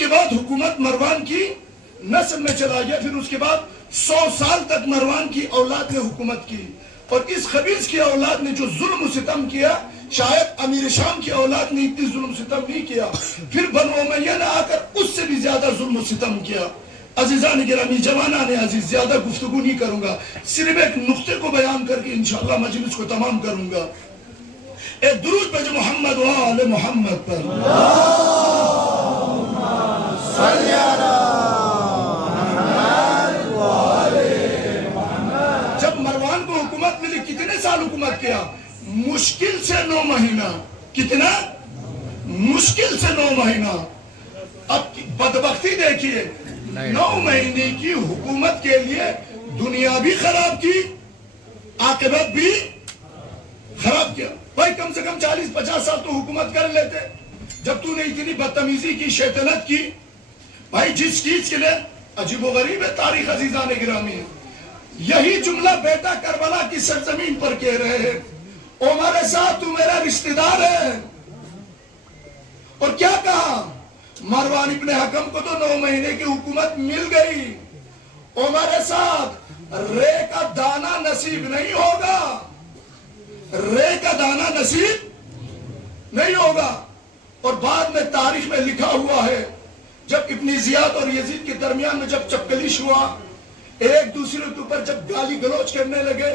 کے بعد حکومت مروان کی نسل میں چلا گیا. پھر اس کے بعد 100 سال تک مروان کی اولاد نے حکومت کی. اور اس خبیث کی اولاد نے جو ظلم و ستم کیا شاید امیر شام کی اولاد نے اتنی ظلم و ستم نہیں کیا. پھر بنو امیہ نے آ کر اس سے بھی زیادہ ظلم و ستم کیا. عزیزان گرامی جوانان عزیز زیادہ گفتگو نہیں کروں گا, صرف ایک نقطے کو بیان کر کے انشاءاللہ مجلس کو تمام کروں گا. ایک درود پہ جو محمد و آل محمد پر صلی علی جب مروان کو حکومت ملی کتنے سال حکومت کیا؟ مشکل سے 9 مہینہ. کتنا؟ مشکل سے 9 مہینہ. اب بدبختی دیکھیے, 9 مہینے کی حکومت کے لیے دنیا بھی خراب کی, عاقبت بھی خراب کیا. بھائی کم سے کم 40-50 سال تو حکومت کر لیتے. جب تو نے اتنی بدتمیزی کی, شیطنت کی, بھائی جس چیز کے لیے عجیب و غریب ہے تاریخ عزیزان گرامی. یہی جملہ بیٹا کربلا کی سرزمین پر کہہ رہے ہیں, عمر صاحب تو میرا رشتہ دار ہے. اور کیا کہا؟ مروان ابن حکم کو تو 9 مہینے کی حکومت مل گئی. عمر صاحب رے کا دانہ نصیب نہیں ہوگا, رے کا دانہ نصیب نہیں ہوگا. اور بعد میں تاریخ میں لکھا ہوا ہے جب ابن زیاد اور یزید کے درمیان میں جب چپکلیش ہوا, ایک دوسرے کے اوپر جب گالی گلوچ کرنے لگے,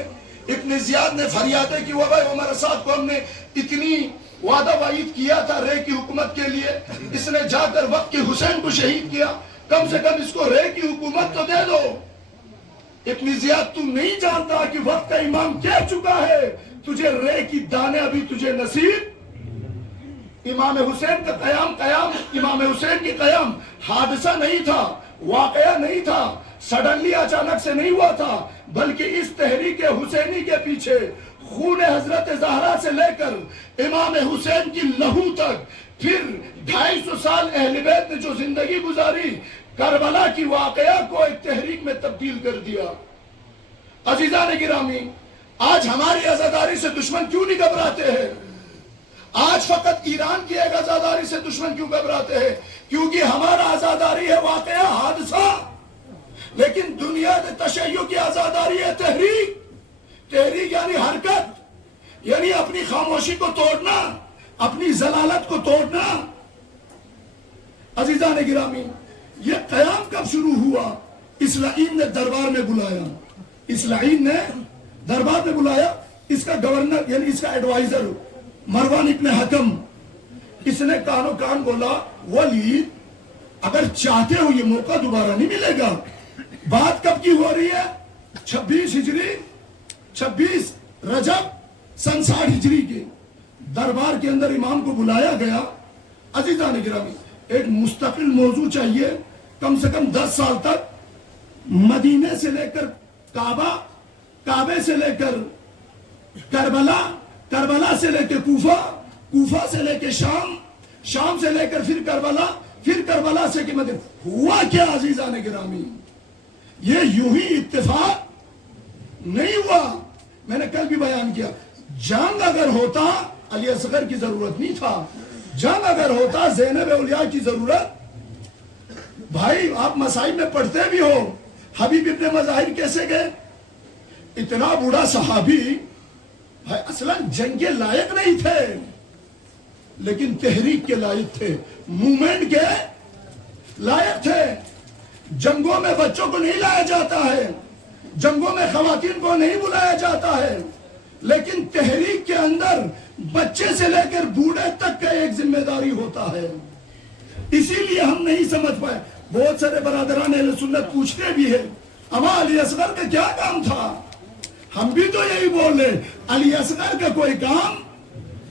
ابن زیاد نے فریادیں کی, وہ بھائی عمر صاحب کو ہم نے اتنی وعدہ وعید کیا تھا رے کی حکومت کے لیے, اس نے جا کر وقت کے حسین کو شہید کیا, کم سے کم اس کو رے کی حکومت تو دے دو. ابن زیاد تو نہیں جانتا کہ وقت کا امام کہہ چکا ہے تجھے رے کی دانے ابھی تجھے نصیب. امام حسین کا قیام امام حسین کی قیام حادثہ نہیں تھا, واقعہ نہیں تھا, سڈنلی اچانک سے نہیں ہوا تھا, بلکہ اس تحریک حسینی کے پیچھے خون حضرت زہرا سے لے کر امام حسین کی لہو تک, پھر 250 سال اہل بیت نے جو زندگی گزاری, کربلا کی واقعہ کو ایک تحریک میں تبدیل کر دیا. عزیزان گرامی, آج ہماری عزاداری سے دشمن کیوں نہیں گھبراتے ہیں؟ آج فقط ایران کی ایک عزاداری سے دشمن کیوں گھبراتے ہیں؟ کیونکہ ہمارا عزاداری ہے واقعہ, حادثہ, لیکن دنیا میں تشیع کی عزاداری ہے تحریک. تحریک یعنی حرکت, یعنی اپنی خاموشی کو توڑنا, اپنی ضلالت کو توڑنا. عزیزان گرامی, یہ قیام کب شروع ہوا؟ اسرائیل نے دربار میں بلایا, اسرائیل نے دربار میں بلایا. اس کا گورنر یعنی اس کا ایڈوائزر مروان ابن حکم, اس نے کانو کان بولا, ولید اگر چاہتے ہو یہ موقع دوبارہ نہیں ملے گا. بات کب کی ہو رہی ہے؟ 26 ہجری, 26 رجب سن 60 ہجری کے. دربار کے اندر امام کو بلایا گیا. عزیزان گرامی, ایک مستقل موضوع چاہیے, کم سے کم 10 سال تک مدینے سے لے کر کعبہ, کعبے سے لے کر کربلا, کربلا سے لے کے کوفہ, کوفہ سے لے کے شام, شام سے لے کر پھر کربلا, پھر کربلا سے کہ مدینہ. ہوا کیا عزیزان گرامی؟ یہ یوں ہی اتفاق نہیں ہوا. میں نے کل بھی بیان کیا, جنگ اگر ہوتا علی اصغر کی ضرورت نہیں تھا, جنگ اگر ہوتا زینب اولیاء کی ضرورت. بھائی آپ مسائل میں پڑھتے بھی ہو, حبیب ابن مظاہر کیسے گئے؟ اتنا بوڑھا صحابی, بھائی اصلاً جنگ کے لائق نہیں تھے, لیکن تحریک کے لائق تھے, مومنٹ کے لائق تھے. جنگوں میں بچوں کو نہیں لایا جاتا ہے, جنگوں میں خواتین کو نہیں بلایا جاتا ہے, لیکن تحریک کے اندر بچے سے لے کر بوڑھے تک کا ایک ذمہ داری ہوتا ہے. اسی لیے ہم نہیں سمجھ پائے. بہت سارے برادران اہل سنت پوچھتے بھی ہیں, اما علی اصغر کا کیا کام تھا؟ ہم بھی تو یہی بول رہے, علی اصغر کا کوئی کام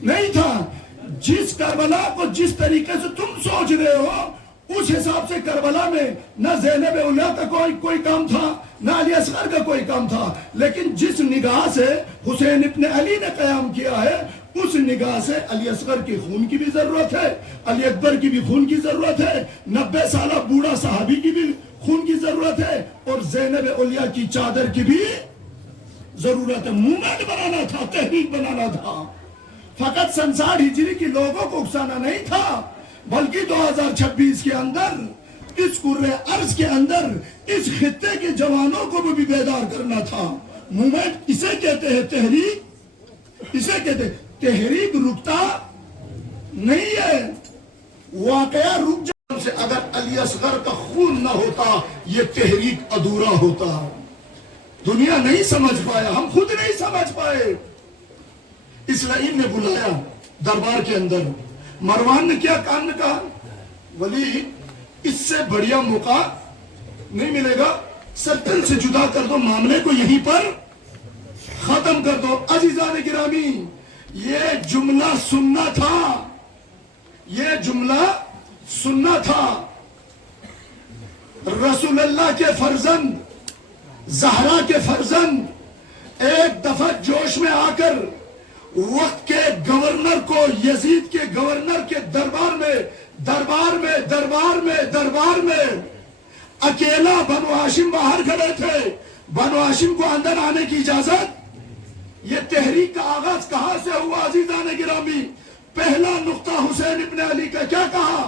نہیں تھا. جس کربلا کو جس طریقے سے تم سوچ رہے ہو, اس حساب سے کربلا میں نہ زینب اولیاء کا کوئی کام تھا, نہ علی اصغر کا کوئی کام تھا. لیکن جس نگاہ سے حسین ابن علی نے قیام کیا ہے, اس نگاہ سے علی اصغر کے خون کی بھی ضرورت ہے, علی اکبر کی بھی خون کی ضرورت ہے, 90 سالہ بوڑھا صحابی کی بھی خون کی ضرورت ہے, اور زینب اولیاء کی چادر کی بھی ضرورت ہے. موومنٹ بنانا تھا, تحریک بنانا تھا. فقط سن 60 ہجری کی لوگوں کو اکسانا نہیں تھا, بلکہ 2026 کے اندر اس کرۂ ارض کے اندر اس خطے کے جوانوں کو بھی بیدار کرنا تھا. مومنٹ اسے کہتے ہیں تحریک، اسے کہتے ہیں تحریک. رکتا نہیں ہے، واقعہ رک جانے سے. اگر علی اصغر کا خون نہ ہوتا یہ تحریک ادھورا ہوتا. دنیا نہیں سمجھ پایا، ہم خود نہیں سمجھ پائے. اسرائیل نے بلایا دربار کے اندر. مروان نے کیا کام کہا؟ ولی اس سے بڑھیا موقع نہیں ملے گا، سلطنت سے جدا کر دو، معاملے کو یہیں پر ختم کر دو. عزیزان گرامی، یہ جملہ سننا تھا، یہ جملہ سننا تھا. رسول اللہ کے فرزند، زہرا کے فرزند ایک دفعہ جوش میں آ کر وقت کے گورنر کو، یزید کے گورنر کے دربار میں اکیلا بنو ہاشم باہر کھڑے تھے. بنو ہاشم کو اندر آنے کی اجازت. یہ تحریک کا آغاز کہاں سے ہوا عزیزان گرامی؟ پہلا نقطہ حسین ابن علی کا کیا کہا؟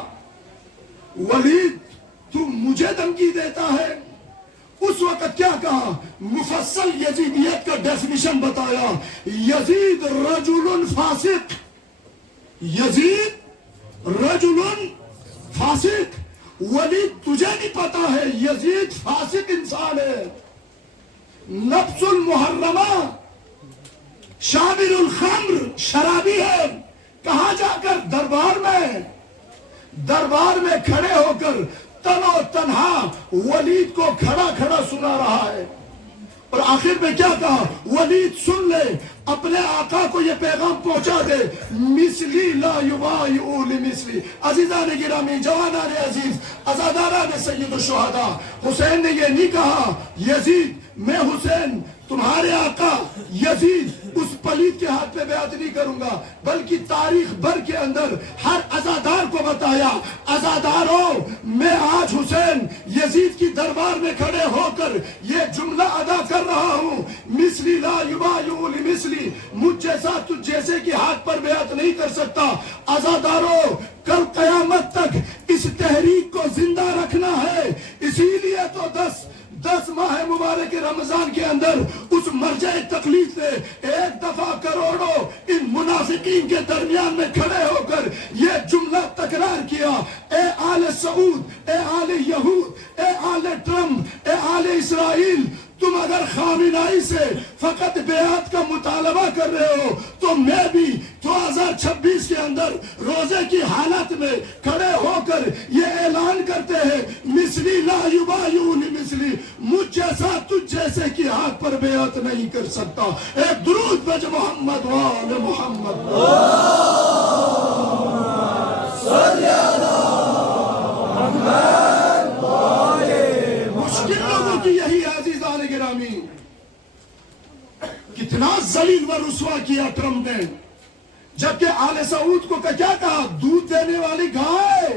ولید تو مجھے دھمکی دیتا ہے. اس وقت کیا کہا؟ مفصل یزیدیت کا ڈیفینیشن بتایا. یزید رجل فاسق، یزید رجل فاسق. ولید تجھے نہیں پتا ہے یزید فاسق انسان ہے، نفس المحرمہ، شابر الخمر، شرابی ہے. کہاں جا کر؟ دربار میں کھڑے ہو کر تنو تنہا ولید کو کھڑا کھڑا سنا رہا ہے. اور آخر میں کیا کہا؟ ولید سن لے، اپنے آقا کو یہ پیغام پہنچا دے، مثلی لا یبایعوا لمثلی. عزیزان گرامی، جوانان عزیز، عزاداران سید الشہداء، حسین نے یہ نہیں کہا یزید میں حسین تمہارے آقا یزید اس پلید کے ہاتھ پہ بیعت نہیں کروں گا، بلکہ تاریخ بھر کے اندر ہر عزادار کو بتایا، عزاداروں میں آج حسین یزید کی دربار میں کھڑے ہو کر یہ جملہ ادا کر رہا ہوں، مثلی لا یبایعوا لمثلی، مجھ جیسا تجھ جیسے کی ہاتھ پر بیعت نہیں کر سکتا. عزاداروں، کل قیامت تک اس تحریک کو زندہ رکھنا ہے. اسی لیے تو 10 ماہ مبارک رمضان کے اندر اس مرجع تقلید نے ایک دفعہ کروڑوں ان منافقین کے درمیان میں کھڑے ہو کر یہ جملہ تکرار کیا، اے آل سعود، اے آل یہود، اے آل ٹرمپ، اے آل اسرائیل، تم اگر خامنائی سے فقط بیعت کا مطالبہ کر رہے ہو تو میں بھی 2026 کے اندر روزے کی حالت میں کھڑے ہو کر یہ اعلان کرتے ہیں، مثلی لا یبایعوا لمثلی، مجھ جیسا تجھ جیسے کی ہاتھ پر بیعت نہیں کر سکتا. ایک درود بج محمد وآل محمد. مشکل لوگوں کی یہی عزیزان گرامی. کتنا ذلیل و رسوا کیا ٹرمپ نے، جبکہ آل سعود کو کیا کہا؟ دودھ دینے والی گائے،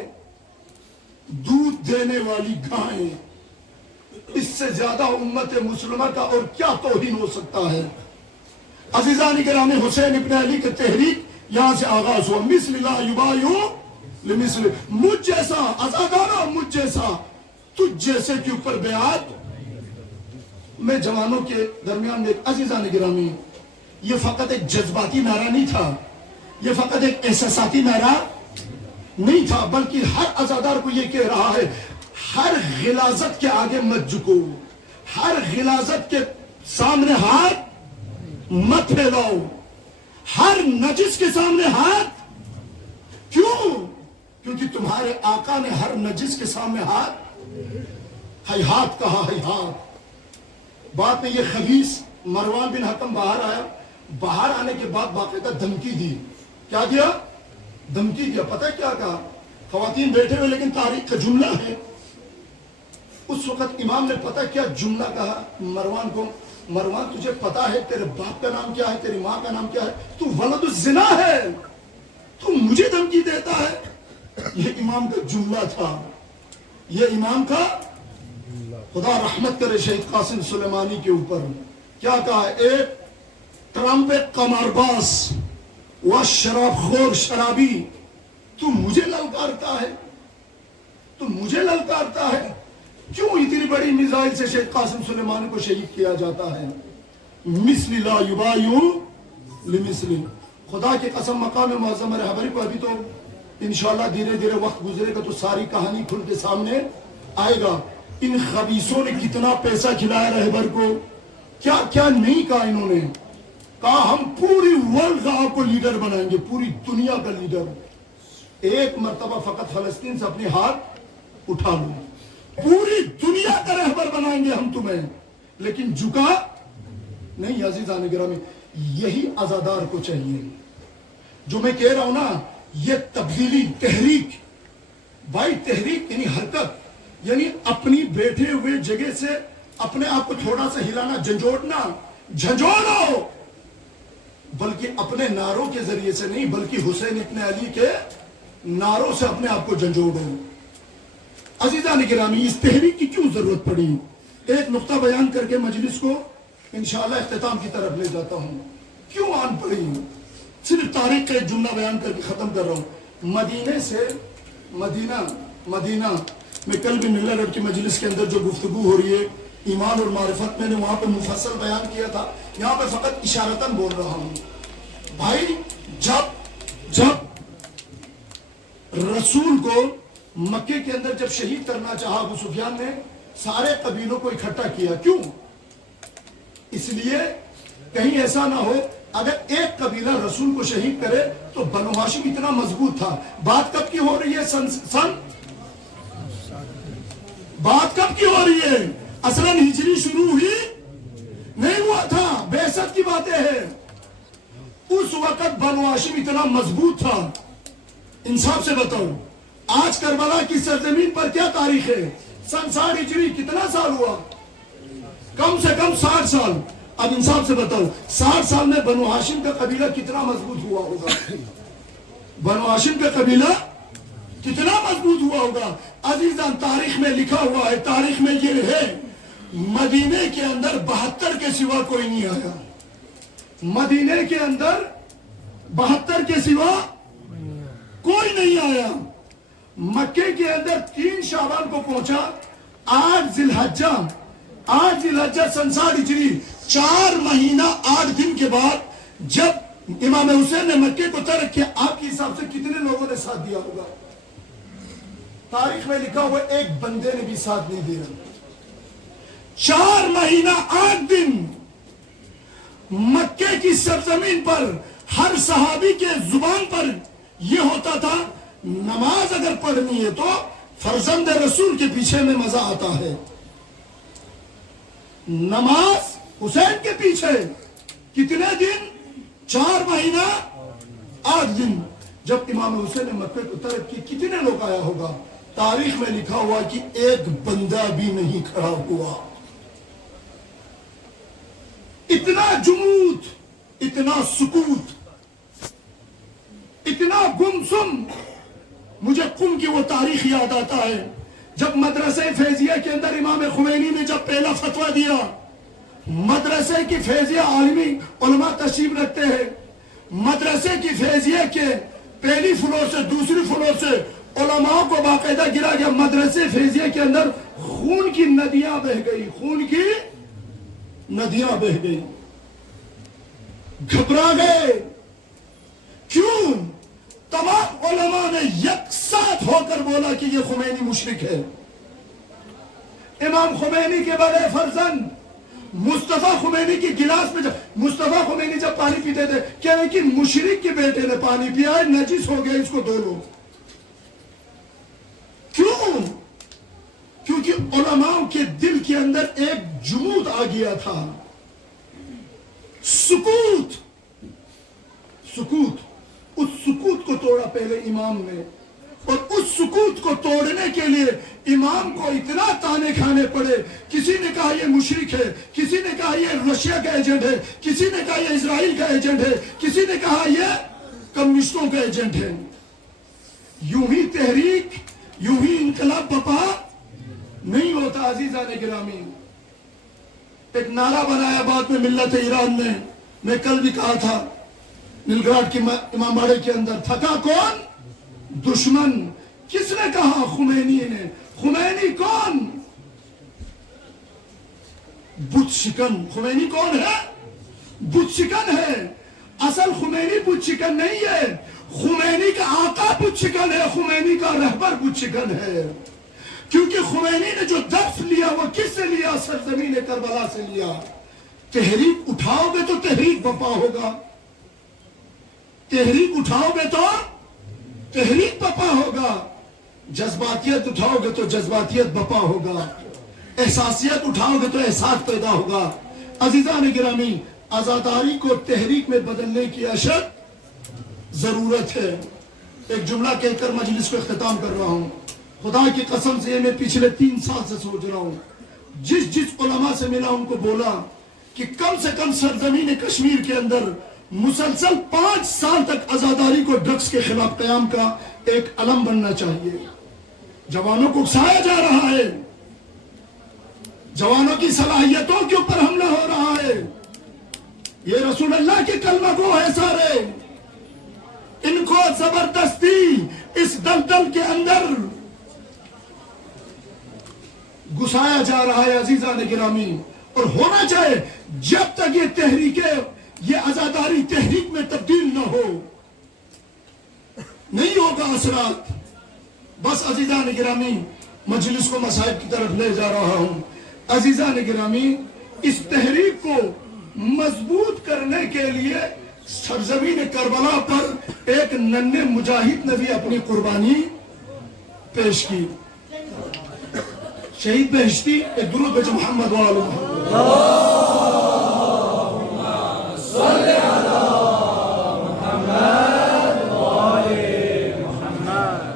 دودھ دینے والی گائے. اس سے زیادہ امت مسلمہ کا اور کیا توہین ہو سکتا ہے؟ عزیزان گرامی، حسین ابن علی کی تحریک یہاں سے آغاز ہوا. مثل لا یبایعوا لمثلی، مجھ جیسا، عزاداروں مجھ جیسا تجھ جیسے کے اوپر بیعت. میں جوانوں کے درمیان میں عزیزان گرامی، یہ فقط ایک جذباتی نعرہ نہیں تھا، یہ فقط ایک احساساتی نعرہ نہیں تھا، بلکہ ہر عزادار کو یہ کہہ رہا ہے، ہر غلاظت کے آگے مت جھکو، ہر غلاظت کے سامنے ہاتھ مت پھیلاؤ، ہر نجس کے سامنے ہاتھ. کیوں؟ کیونکہ تمہارے آقا نے ہر نجس کے سامنے ہاتھ ہیہات کہا، ہیہات. بعد میں یہ خبیث مروان بن حکم باہر آیا، باہر آنے کے بعد باقاعدہ دھمکی دی. کیا دیا؟ دھمکی دیا. پتہ کیا کہا؟ خواتین بیٹھے ہوئے لیکن تاریخ کا جملہ ہے. اس وقت امام نے پتہ کیا جملہ کہا مروان کو؟ مروان تجھے پتا ہے تیرے باپ کا نام کیا ہے، تیری ماں کا نام کیا ہے؟ تو ولد الزنا ہے، تو مجھے دھمکی دیتا ہے. یہ امام کا جملہ تھا، یہ امام کا. خدا رحمت کرے شہید قاسم سلیمانی کے اوپر. کیا کہا؟ ایک ٹرمپ، ایک قمارباز و شراب خور شرابی تو مجھے للکارتا ہے، تو مجھے للکارتا ہے، کیوں اتنی بڑی میزائل سے شیخ قاسم سلیمانی کو شہید کیا جاتا ہے؟ مثل لا یبایع لمثل. خدا کی قسم مقام معظم رہبری کو ابھی تو انشاءاللہ دھیرے دھیرے وقت گزرے گا تو ساری کہانی کھل کے سامنے آئے گا. ان خبیثوں نے کتنا پیسہ کھلایا رہبر کو، کیا کیا نہیں کہا انہوں نے. کہا ہم پوری ورلڈ کا آپ کو لیڈر بنائیں گے، پوری دنیا کا لیڈر. ایک مرتبہ فقط فلسطین سے اپنے ہاتھ اٹھا لو، پوری دنیا کا رہبر بنائیں گے ہم تمہیں. لیکن جھکا نہیں. عزیزان گرامی، یہی عزادار کو چاہیے. جو میں کہہ رہا ہوں نا، یہ تبدیلی، تحریک، بھائی تحریک یعنی حرکت، یعنی اپنی بیٹھے ہوئے جگہ سے اپنے آپ کو تھوڑا سا ہلانا، جھنجھوڑنا، جھنجھوڑو، بلکہ اپنے نعروں کے ذریعے سے نہیں، بلکہ حسین ابن علی کے نعروں سے اپنے آپ کو جھنجھوڑو. عزیزان گرامی، اس تحریک کی کیوں ضرورت پڑی؟ ایک نقطہ بیان کر کے مجلس کو انشاءاللہ اختتام کی طرف لے جاتا ہوں. کیوں آن پڑی؟ صرف تاریخ کا ایک جملہ بیان کر کے ختم کر رہا ہوں. مدینے سے مدینہ میں کل بھی ملہ روڈ کی مجلس کے اندر جو گفتگو ہو رہی ہے ایمان اور معرفت، میں نے وہاں پہ مفصل بیان کیا تھا. یہاں پہ فقط اشارتاً بول رہا ہوں. بھائی جب رسول کو مکے کے اندر جب شہید کرنا چاہا ابو سفیان نے، سارے قبیلوں کو اکٹھا کیا. کیوں؟ اس لیے کہیں ایسا نہ ہو اگر ایک قبیلہ رسول کو شہید کرے تو بنو ہاشم اتنا مضبوط تھا. بات کب کی ہو رہی ہے؟ بات کب کی ہو رہی ہے؟ اصلاً ہجری شروع ہوئی نہیں ہوا تھا، بعثت کی باتیں ہیں. اس وقت بنو ہاشم اتنا مضبوط تھا. انصاف سے بتاؤ، آج کربلا کی سرزمین پر کیا تاریخ ہے؟ سن 60 ہجری. کتنا سال ہوا؟ کم سے کم 60 سال. اب انصاف سے بتاؤ 60 سال میں بنو ہاشم کا قبیلہ کتنا مضبوط ہوا ہوگا؟ بنو ہاشم کا قبیلہ کتنا مضبوط ہوا ہوگا؟ عزیزان، تاریخ میں لکھا ہوا ہے، تاریخ میں یہ ہے، مدینے کے اندر 72 کے سوا کوئی نہیں آیا. مدینے کے اندر 72 کے سوا کوئی نہیں آیا. مکے کے اندر 3 شعبان کو پہنچا. 8 ذی الحجہ سن 60 ہجری، 4 مہینہ 8 دن کے بعد جب امام حسین نے مکے کو ترک کیا، آپ کے حساب سے کتنے لوگوں نے ساتھ دیا ہوگا؟ تاریخ میں لکھا ہوا ایک بندے نے بھی ساتھ نہیں دیا. 4 مہینہ 8 دن مکے کی سرزمین پر ہر صحابی کے زبان پر یہ ہوتا تھا، نماز اگر پڑھنی ہے تو فرزند رسول کے پیچھے میں مزہ آتا ہے. نماز حسین کے پیچھے کتنے دن؟ 4 مہینہ 8 دن. جب امام حسین نے مکے کو ترک کی، کتنے لوگ آیا ہوگا؟ تاریخ میں لکھا ہوا کہ ایک بندہ بھی نہیں کھڑا ہوا. اتنا جمود، اتنا سکوت، اتنا گمسم. مجھے قم کی وہ تاریخ یاد آتا ہے جب مدرسہ فیضیہ کے اندر امام خمینی نے جب پہلا فتویٰ دیا. مدرسے کی فیضیہ عالمی علماء تشریف رکھتے ہیں. مدرسے کی فیضیہ کے پہلی فلور سے دوسری فلور سے علماء کو باقاعدہ گرا گیا. مدرسے فیضیہ کے اندر خون کی ندیاں بہ گئی، خون کی ندیاں بہ گئی. گھبرا گئے. کیوں؟ تمام علماء نے یک ساتھ ہو کر بولا کہ یہ خمینی مشرک ہے. امام خمینی کے بڑے فرزند مصطفیٰ خمینی کی گلاس میں مصطفیٰ خمینی جب پانی پیتے تھے کیا ہے کہ مشرک کے بیٹے نے پانی پیا ہے، نجس ہو گیا، اس کو دھو لو. کیوں؟ کیونکہ علماء کے دل کے اندر ایک جمود آ گیا تھا. سکوت. اس سکوت کو توڑا پہلے امام نے، اور اس سکوت کو توڑنے کے لیے امام کو اتنا تانے کھانے پڑے. کسی نے کہا یہ مشرک ہے، کسی نے کہا یہ رشیا کا ایجنٹ ہے، کسی نے کہا یہ اسرائیل کا ایجنٹ ہے، کسی نے کہا یہ کمیونسٹوں کا ایجنٹ ہے. یوں ہی تحریک، یوں ہی انقلاب بپا نہیں ہوتا. عزیزان گرامی، ایک نعرہ بنایا بعد میں ملت ایران نے. میں کل بھی کہا تھا نیل گراڈ کی امام باڑے کے اندر، تھکا کون؟ دشمن. کس نے کہا؟ خمینی نے. خمینی کون؟ بت شکن. خمینی کون ہے؟ بت شکن ہے. اصل خمینی بت شکن نہیں ہے. خمینی کا آقا بت شکن ہے. خمینی کا رہبر بت شکن ہے. کیونکہ خمینی نے جو درس لیا وہ کس سے لیا؟ سرزمین کربلا سے لیا. تحریک اٹھاؤ گے تو تحریک بپا ہوگا. تحریک اٹھاؤ گے تو تحریک بپا ہوگا. جذباتیت اٹھاؤ گے تو جذباتیت بپا ہوگا. احساسیت اٹھاؤ گے تو احساس پیدا ہوگا. عزیزان گرامی، آزاداری کو تحریک میں بدلنے کی اشد ضرورت ہے. ایک جملہ کہہ کر مجلس کو اختتام کر رہا ہوں. خدا کی قسم سے میں پچھلے 3 سال سے سوچ رہا ہوں. جس علماء سے ملا ان کو بولا کہ کم سے کم سرزمین کشمیر کے اندر مسلسل 5 سال تک آزاداری کو ڈرگس کے خلاف قیام کا ایک علم بننا چاہیے. جوانوں کو اکسایا جا رہا ہے. جوانوں کی صلاحیتوں کے اوپر حملہ ہو رہا ہے. یہ رسول اللہ کے کلمہ گو ہے سارے. ان کو زبردستی اس دلدل کے اندر گھسایا جا رہا ہے. عزیزان گرامی، اور ہونا چاہے جب تک یہ تحریکیں، یہ آزاداری تحریک میں تبدیل نہ ہو نہیں ہوگا اثرات. بس عزیزان گرامی، مجلس کو مصائب کی طرف لے جا رہا ہوں. عزیزان گرامی، اس تحریک کو مضبوط کرنے کے لیے سرزمین کربلا پر ایک ننھے مجاہد نے بھی اپنی قربانی پیش کی. شہید بہشتی. ایک درود بھیجو محمد وآل محمد.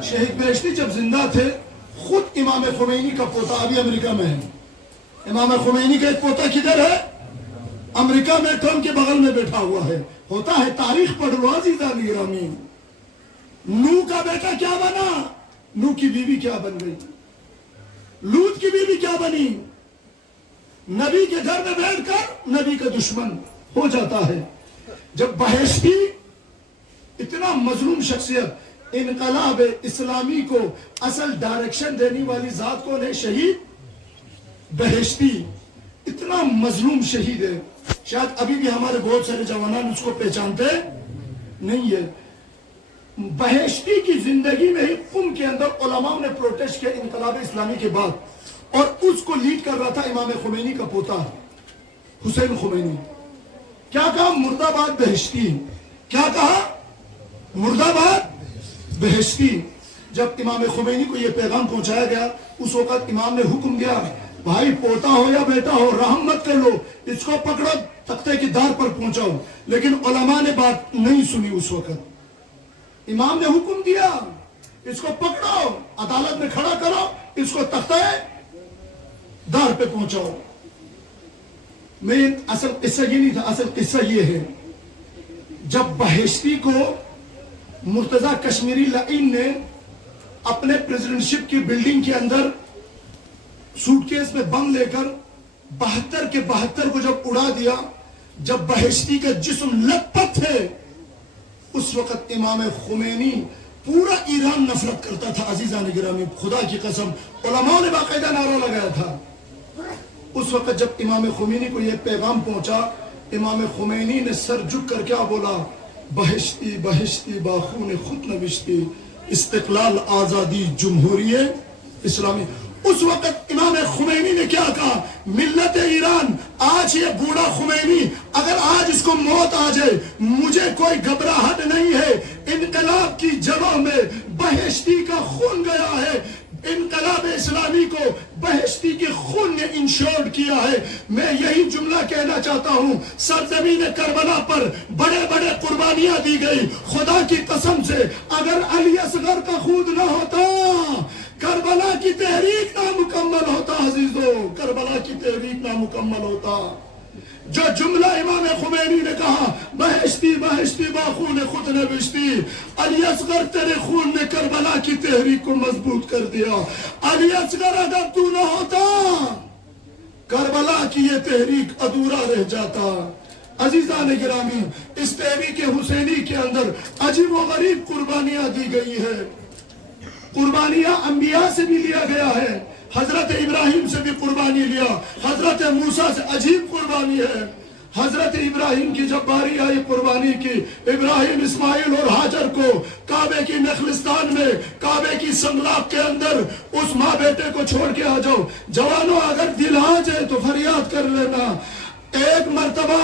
شہید بہشتی جب زندہ تھے، خود امام خمینی کا پوتا ابھی امریکہ میں ہے. امام خمینی کا ایک پوتا کدھر ہے؟ امریکہ میں ٹرمپ کے بغل میں بیٹھا ہوا ہے. ہوتا ہے تاریخ پڑھ لو عزیزان گرامی. نوح کا بیٹا کیا بنا؟ نوح کی بیوی کیا بن گئی؟ لوط کی بیوی کیا بنی؟ نبی کے گھر میں بیٹھ کر نبی کا دشمن ہو جاتا ہے. جب بہشتی اتنا مظلوم شخصیت، انقلاب اسلامی کو اصل ڈائریکشن دینے والی ذات کون ہے؟ شہید بہشتی. اتنا مظلوم شہید ہے. شاید ابھی بھی ہمارے بہت سارے جوانان اس کو پہچانتے نہیں ہے. بہشتی کی زندگی میں ہی قم کے اندر علماء نے پروٹیسٹ کیا انقلاب اسلامی کے بعد، اور اس کو لیڈ کر رہا تھا امام خمینی کا پوتا حسین خمینی. کیا کہا؟ مرد آباد بہشتی. کیا کہا؟ مرد آباد بہشتی. جب امام خمینی کو یہ پیغام پہنچایا گیا، اس وقت امام نے حکم دیا، بھائی پوتا ہو یا بیٹا ہو رحم مت کر لو، اس کو پکڑو تختے کی دار پر پہنچاؤ. لیکن علماء نے بات نہیں سنی. اس وقت امام نے حکم دیا، اس کو پکڑو، عدالت میں کھڑا کرو، اس کو تختے دار پہ پہنچاؤ. میں اصل قصہ یہ نہیں تھا. اصل قصہ یہ ہے، جب بہشتی کو مرتضی کشمیری لعین نے اپنے پریزیڈنٹشپ کی بلڈنگ کے اندر سوٹ کیس میں بم لے کر 72 کے 72 کو جب اڑا دیا، جب بہشتی کا جسم لت پت تھے، اس وقت امام خمینی پورا ایران نفرت کرتا تھا. عزیزان گرامی، خدا کی قسم علماء نے باقاعدہ نعرہ لگایا تھا. اس وقت جب امام خمینی کو یہ پیغام پہنچا، امام خمینی نے سر جھک کر کیا بولا؟ بہشتی بہشتی باخون خود نوشتی، استقلال آزادی جمہوریت اسلامی. اس وقت امام خمینی نے کیا کہا؟ ملت ایران، آج یہ بوڑھا خمینی اگر آج اس کو موت آ جائے، مجھے کوئی گھبراہٹ نہیں ہے. انقلاب کی جڑوں میں بہشتی کا خون گیا ہے. انقلاب اسلامی کو بہشتی کے خون نے انشورڈ کیا ہے. میں یہی جملہ کہنا چاہتا ہوں، سرزمین کربلا پر بڑے بڑے قربانیاں دی گئی. خدا کی قسم سے اگر علی اصغر کا خون نہ ہوتا، کربلا کی تحریک نامکمل ہوتا. عزیزو، کربلا کی تحریک نامکمل ہوتا. جو جملہ امام خمینی نے کہا، بہشتی بہشتی باخون خود نوشتی، علی اصغر تیرے خون نے کربلا کی تحریک کو مضبوط کر دیا. علی اصغر اگر تو نہ ہوتا، کربلا کی یہ تحریک ادھورا رہ جاتا. عزیزان گرامی، اس تحریک حسینی کے اندر عجیب و غریب قربانیاں دی گئی ہے. قربانیاں انبیاء سے بھی لیا گیا ہے، حضرت ابراہیم سے بھی قربانی لیا، حضرت موسیٰ سے عجیب قربانی ہے۔ حضرت ابراہیم کی جب باری آئی قربانی کی، ابراہیم اسماعیل اور حاجر کو کعبے کی نخلستان میں، کعبے کی سنگلاخ کے اندر اس ماں بیٹے کو چھوڑ کے آ جاؤ۔ جوانوں اگر دل آ جائے تو فریاد کر لینا۔ ایک مرتبہ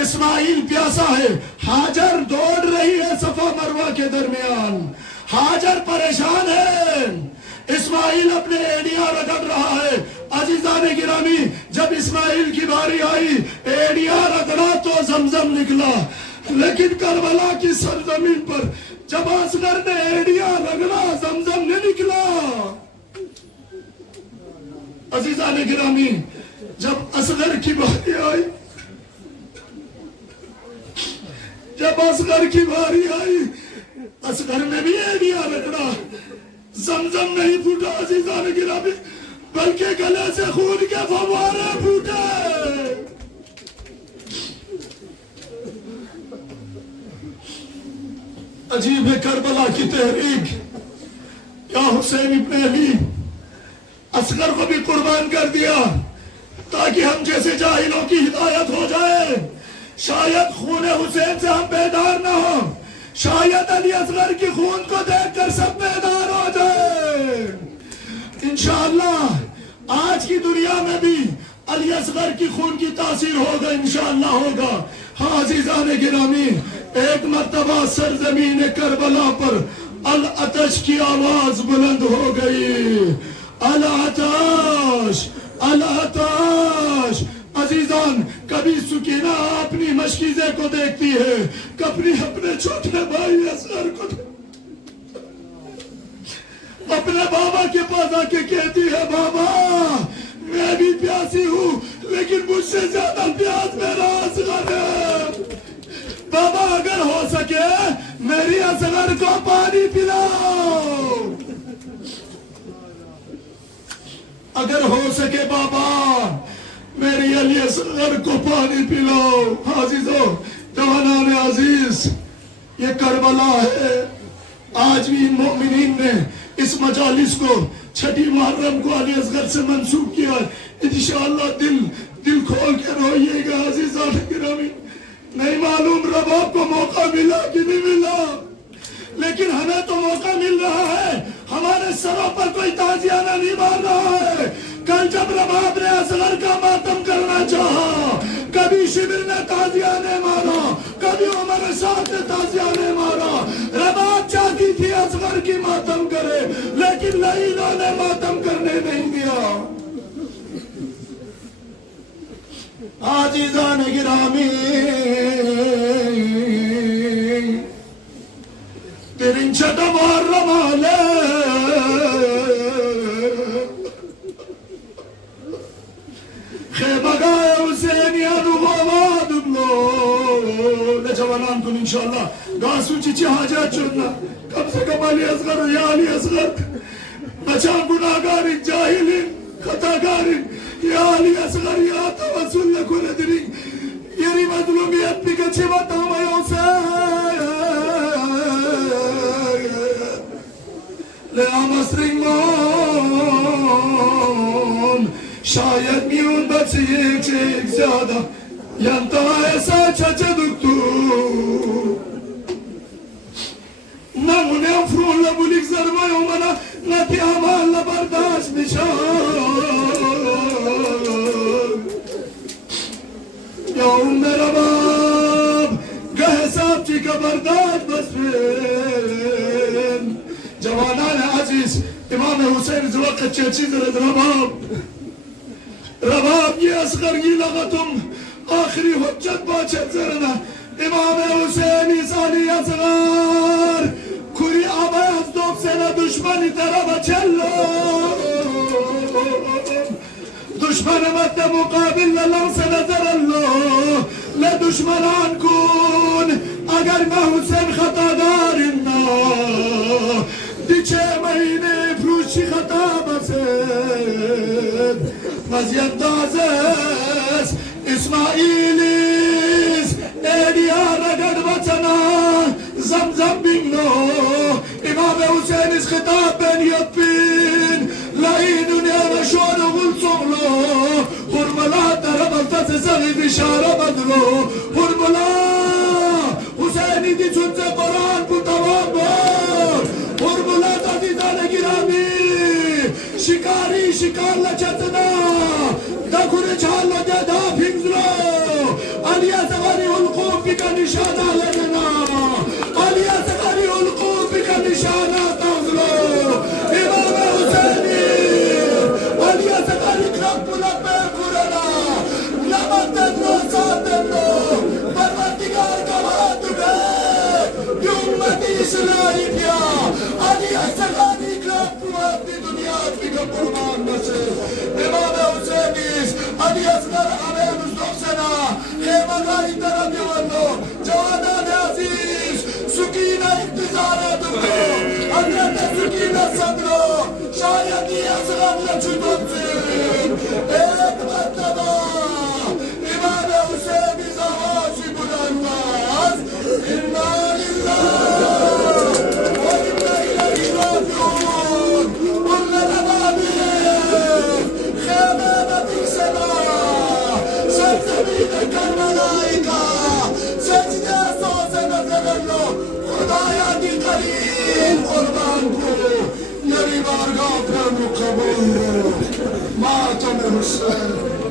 اسماعیل پیاسا ہے، حاجر دوڑ رہی ہے صفا مروہ کے درمیان، حاجر پریشان ہے، اسماعیل اپنے ایڑیاں رگڑ رہا ہے۔ عزیزان گرامی، جب اسماعیل کی باری آئی، ایڑیاں رگڑا تو زمزم نکلا، لیکن کربلا کی سرزمین پر جب اصغر نے ایڑیاں رگڑا زمزم نہ نکلا۔ عزیزان گرامی، جب اصغر کی باری آئی، جب اصغر کی باری آئی، اصغر نے بھی ایڑیاں رگڑا، زمزم نہیں پھوٹا عزیزان گرامی، بلکہ گلے سے خون کے فوارے پھوٹے۔ عجیب ہے کربلا کی تحریک۔ یا حسین ابن علی اصغر کو بھی قربان کر دیا تاکہ ہم جیسے جاہلوں کی ہدایت ہو جائے۔ شاید خون حسین سے ہم بیدار نہ ہوں، شاید علی اصغر کی خون کو دیکھ کر سب بیدار ہو جائے۔ انشاءاللہ آج کی دنیا میں بھی علی اصغر کی خون کی تاثیر ہوگا، انشاءاللہ ہوگا۔ ہاں عزیزان گرامی، ایک مرتبہ سرزمین کربلا پر العطش کی آواز بلند ہو گئی، العطش العطش۔ عزیزان، کبھی سکینہ اپنی مشکیزے کو دیکھتی ہے، کبھی اپنے چھوٹے بھائی اصغر کو اپنے بابا کے پاس آ کے کہتی ہے، بابا میں بھی پیاسی ہوں لیکن مجھ سے زیادہ پیاس میرا اصغر ہے، بابا اگر ہو سکے میری اصغر کو پانی پلاؤ، اگر ہو سکے بابا میری علی اصغر کو پانی پلاؤ۔ عزیزو جوانان عزیز، یہ کربلا ہے۔ آج بھی مومنین نے اس مجالس کو چھٹی محرم کو علی اصغر سے منسوب کیا ہے۔ انشاءاللہ دل کھول کے روئیے گا عزیزان گرامی۔ نہیں معلوم رباب کو موقع ملا کہ نہیں ملا، لیکن ہمیں تو موقع مل رہا ہے، ہمارے سروں پر کوئی تازیانہ نہیں مار رہا ہے۔ کل جب رباب نے اصغر کا ماتم کرنا چاہا، کبھی شبر نے تازیانہ مارا، کبھی عمر شاہ نے تازیانہ مارا۔ رباب چاہتی تھی اصغر کی ماتم کرے، لیکن لعینوں نے ماتم کرنے نہیں دیا۔ عزیزان گرامی، ترنچٹ محرم آلے خیمہ گائے حسین یادو آباد بلو لجوانان کن انشاءاللہ گاسو چیچی حاجات چلنا، کم سے کم علی اصغر یا علی اصغر بچان گناہگاری جاہلین خطاگارین یا علی اصغر یا توسل لکن ادری یری مظلومیت بکچی بطام حسین لیا مصرین مون شاید میون بچی ایک زیادہ ینتا ایسا چچے دکتو نمونه افرون لبولیک زرمای اومنا نتی عمال لبرداشت میشان یا ام رباب گه حساب چی که برداشت بسفین جوانان عزیز امام حسین از وقت چه چیز رد رباب یہ اصغر گی لگا تم آخری حجت باچت زرنا امام حسین علی اصغر کوری آبای از دوب سنه دشمنی طرف چلو دشمن مد مقابل للمس نظر الله لدشمنان کن اگر ما حسین خطا دارنا دیچه مهینه فروشی خطا بسید وزید دازس اسماعیلیز ایدیا رگد وطنا زمزم بینو امام حسین حسین اس خطاب بین یقین لعین یا نشون غلصغلو حرملا تربلت زغید اشاره بدلو حرملا حسینی دی چون سے قرآن کو تواب حرملا تعدیدان گرامی شکاری شکار لچتنا دکھر چھال لگے دا پھنگزلو علی اصغری القوم کا نشانہ لگنا علی اصغری القوم کا نشانہ تغزلو امام حسینی علی اصغری کلب پلب میں کرنا نمت دنو ساتھ دنو پروردگار کا بات بے امتی اسلائی کیا علی اصغری کلب پلب دی دنیا کی قربان نشے امام حسینی علی اصغر علیہ مصطفیٰ خیمہ گاہی طرف یوالو جوانان عزیز سکینہ انتظار دکھو حضرت سکینہ صدرو شاید یہ اصغر لچھتن سے ایک مرتبہ امام حسین زواشی بلنداز انا للہ و انا الیہ راجعون کل نبابی خیمہ نبی سنا سرزمین کربلائی کا سجدہ سوز نظر لو خدایا دی قریب قربان کو نبی بارگاہ پر مقبول ہو ماتم حسین